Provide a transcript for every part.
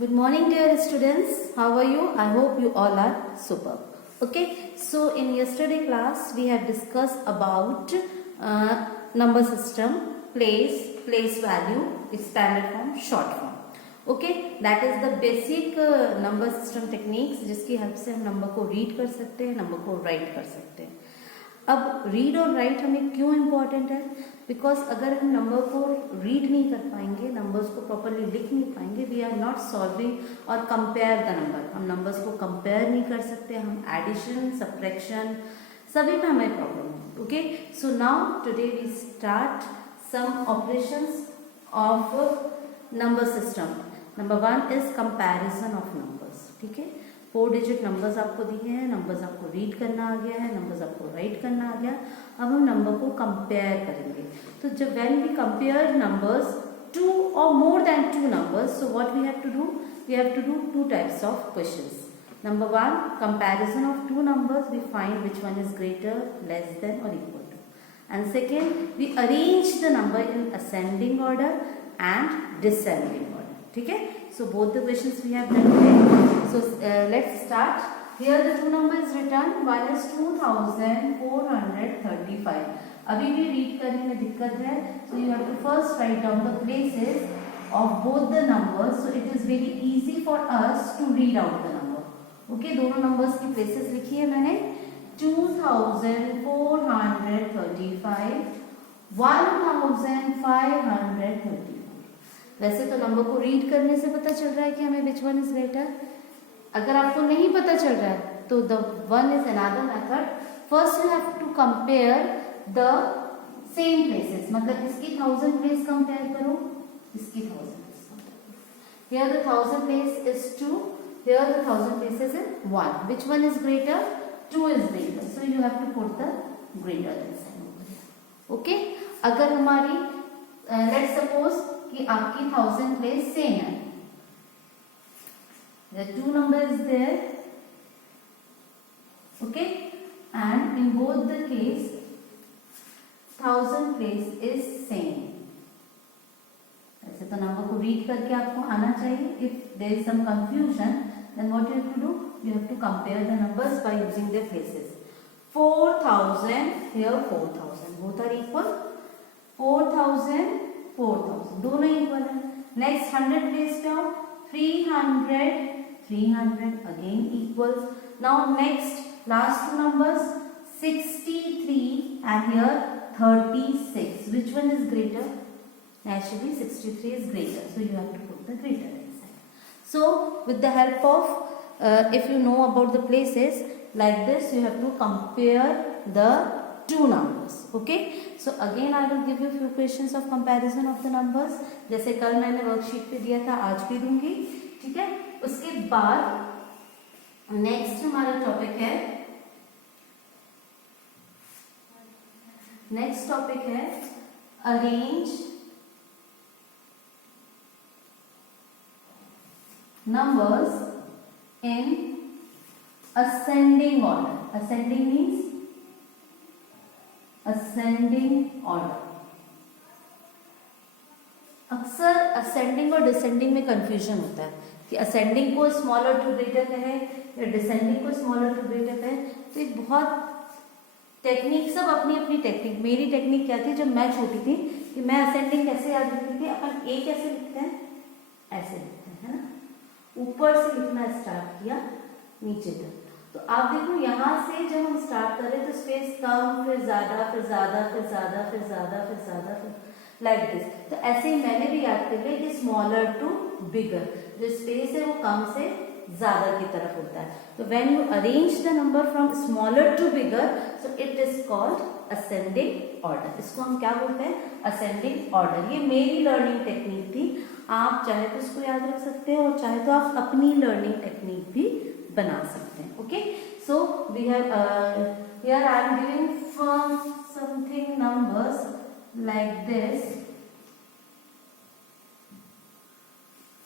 Good morning, dear students. How are you? I hope you all are superb. Okay, so in yesterday class we have discussed about number system, place value, expanded form, short form. Okay, that is the basic number system techniques जिसकी help से हम number को read कर सकते हैं, number को right कर सकते हैं. अब रीड और राइट हमें क्यों इम्पॉर्टेंट है? बिकॉज अगर हम नंबर को रीड नहीं कर पाएंगे, नंबर्स को प्रॉपरली लिख नहीं पाएंगे, वी आर नॉट सॉल्विंग और कंपेयर द नंबर. हम नंबर्स को कंपेयर नहीं कर सकते, हम एडिशन, सब्ट्रैक्शन सभी में हमें प्रॉब्लम है. Okay, so now today we start some operations of number system. Number 1 is comparison of numbers. ठीक है, 4 डिजिट नंबर्स आपको दिए हैं, नंबर्स आपको रीड करना आ गया है, नंबर्स आपको राइट करना आ गया. अब हम नंबर को कंपेयर करेंगे. तो जब व्हेन वी कंपेयर नंबर्स, 2 और more than 2 numbers, so what we have to do? We have to do 2 types of questions. Number 1, comparison of 2 numbers, we find which one is greater, less than or equal to. And second, we arrange the number in ascending order and descending order. ठीक है, so both the questions we have done today. So let's start. Here the 2 number is written. One is 2435. अभी भी read करने में दिक्कत है, so you have to first write down the places of both the numbers, so it is very easy for us to read out the number. Okay, दोनों numbers की places लिखी है मैंने. 2435, 1534. वैसे तो नंबर को रीड करने से पता चल रहा है कि हमें विच वन इज ग्रेटर. अगर आपको नहीं पता चल रहा है तो the one is another method. First you have to compare the same places. मतलब इसकी 1000 प्लेस कंपेयर करो, इसकी 1000 प्लेस कंपेयर करो. Here the 1000 place is 2, here the 1000 places is 1. Which one is greater? 2 is greater, so you have to put the greater than sign. Okay, अगर हमारी let's suppose कि आपकी 1000 place same है. The 2 number is there, okay, and in both the case 1000 place is same. ऐसे तो number को read करके आपको आना चाहिए. If there is some confusion, then what you have to do? You have to compare the numbers by using their places. 4000 here, 4000, both are equal. 4000, 4000, दोनों equal है. Next 100 place down, 300, 300 again equals. Now next last 2 numbers, 63 and here 36. Which one is greater? Naturally 63 is greater, so you have to put the greater inside. So with the help of if you know about the places like this, you have to compare the 2 numbers. Okay, so again I will give you few questions of comparison of the numbers. जैसे कल मैंने worksheet पे दिया था, आज भी दूंगी. ठीक है, उसके बाद नेक्स्ट हमारा टॉपिक है, arrange numbers in ascending order. Ascending means ascending order. अक्सर असेंडिंग और डिसेंडिंग में कंफ्यूजन होता है कि असेंडिंग को स्मॉलर टू ग्रेटर कहे या डिसेंडिंग को स्मॉलर टू ग्रेटर कहे. तो एक बहुत टेक्निक, सब अपनी अपनी टेक्निक. मेरी टेक्निक क्या थी जब मैं छोटी थी कि मैं असेंडिंग कैसे याद रखती थी? अपन ए कैसे लिखते हैं? ऐसे लिखते हैं, है ना. ऊपर से लिखना स्टार्ट किया नीचे तक. तो आप देखो यहाँ से जब हम स्टार्ट करें तो स्पेस कम, फिर ज्यादा, फिर ज्यादा, फिर ज्यादा, फिर ज्यादा, फिर ज्यादा, फिर लाइक दिस. तो ऐसे ही मैंने भी याद कर लिया कि स्मॉलर टू बिगर. जो स्पेस है वो कम से ज्यादा की तरफ होता है. तो when you arrange the number from smaller to bigger, so it is called ascending order. इसको हम क्या बोलते हैं? Ascending order. ये मेरी लर्निंग टेक्निक थी. आप चाहे तो इसको याद रख सकते हैं और चाहे तो आप अपनी लर्निंग टेक्निक भी बना सकते हैं. Okay, so we have here I am giving something numbers like this.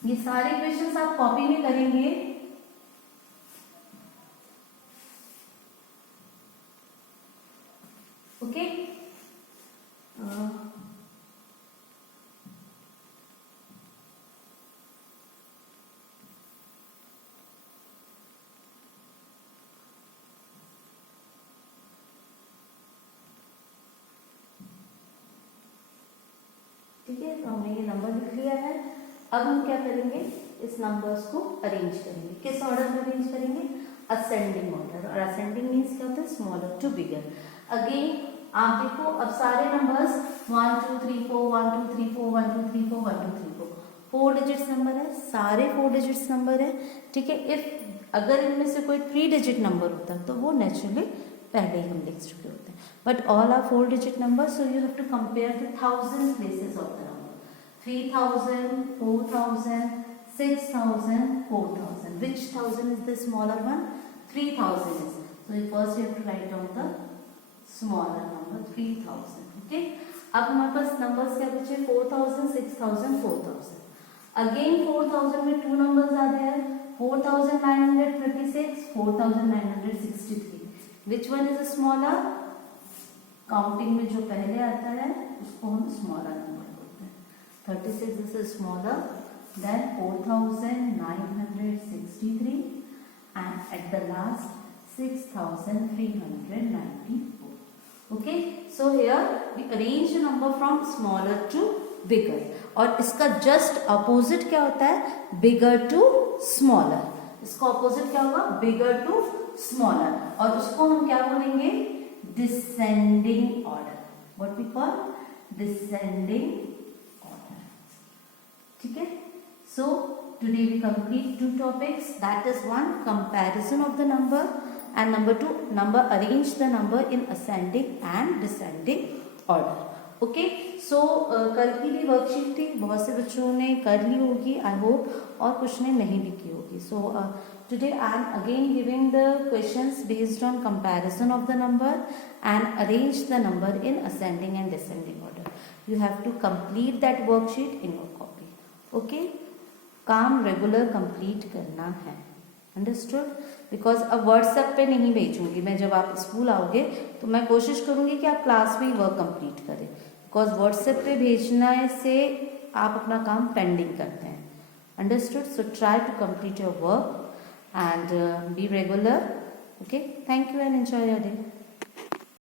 ये सारे क्वेश्चंस आप कॉपी में करेंगे. ओके, अब हम क्या करेंगे, इस नंबर्स को अरेंज करेंगे। किस ऑर्डर में अरेंज करेंगे? Ascending order. और असेंडिंग मीन्स क्या होता है? Smaller to bigger. अगेन आप देखो, अब सारे नंबर्स 1 2 3 4 1 2 3 4 1 2 3 4 1 2 3 4 4 डिजिट्स नंबर है, सारे 4 डिजिट्स नंबर है, ठीक है। इफ अगर इनमें से कोई 3 डिजिट नंबर होता तो वो नेचुरली पहले ही हम लिख चुके होते हैं, but all are 4 digit number, so you have to compare the 1000 places of the number. 3000, 4000, 6000, 4000. Which 1000 is the smaller one? 3000 is. So first you have to write down the smaller number 3000. Okay. अब हमारे पास numbers क्या बचे? 4000, 6000, 4000. Again 4000 में 2 numbers आ गए हैं, 4936, 4963. Which one is the smaller? Counting में जो पहले आता है उसको हम स्मॉलर नंबर बोलते हैं। 36 this is smaller than 4963 and at the last 6394. Okay, so here we arrange the number from smaller to bigger, और इसका जस्ट अपोजिट क्या होता है? बिगर टू स्मॉलर। इसका अपोजिट क्या होगा? बिगर टू स्मॉलर, और उसको हम क्या बोलेंगे? Descending order. What we call? Descending order. ठीक है। So today we complete 2 topics, that is 1 comparison of the number and number 2 number arrange the number in ascending and descending order. Okay, so कल की भी worksheet थी, बहुत से बच्चों ने कर ली होगी आई होप, और कुछ ने नहीं भी की होगी। So today I am again giving the questions based on comparison of the number and arrange the number in ascending and descending order. You have to complete that worksheet in your copy. Okay, काम regular complete करना है, understood? Because अब WhatsApp पे नहीं भेजूंगी मैं, जब आप स्कूल आओगे तो मैं कोशिश करूंगी कि आप क्लास में ही वर्क कंप्लीट करें, बिकॉज व्हाट्सएप पे भेजने से आप अपना काम पेंडिंग करते हैं, understood? So try to complete your work and be regular. Okay, thank you and enjoy your day.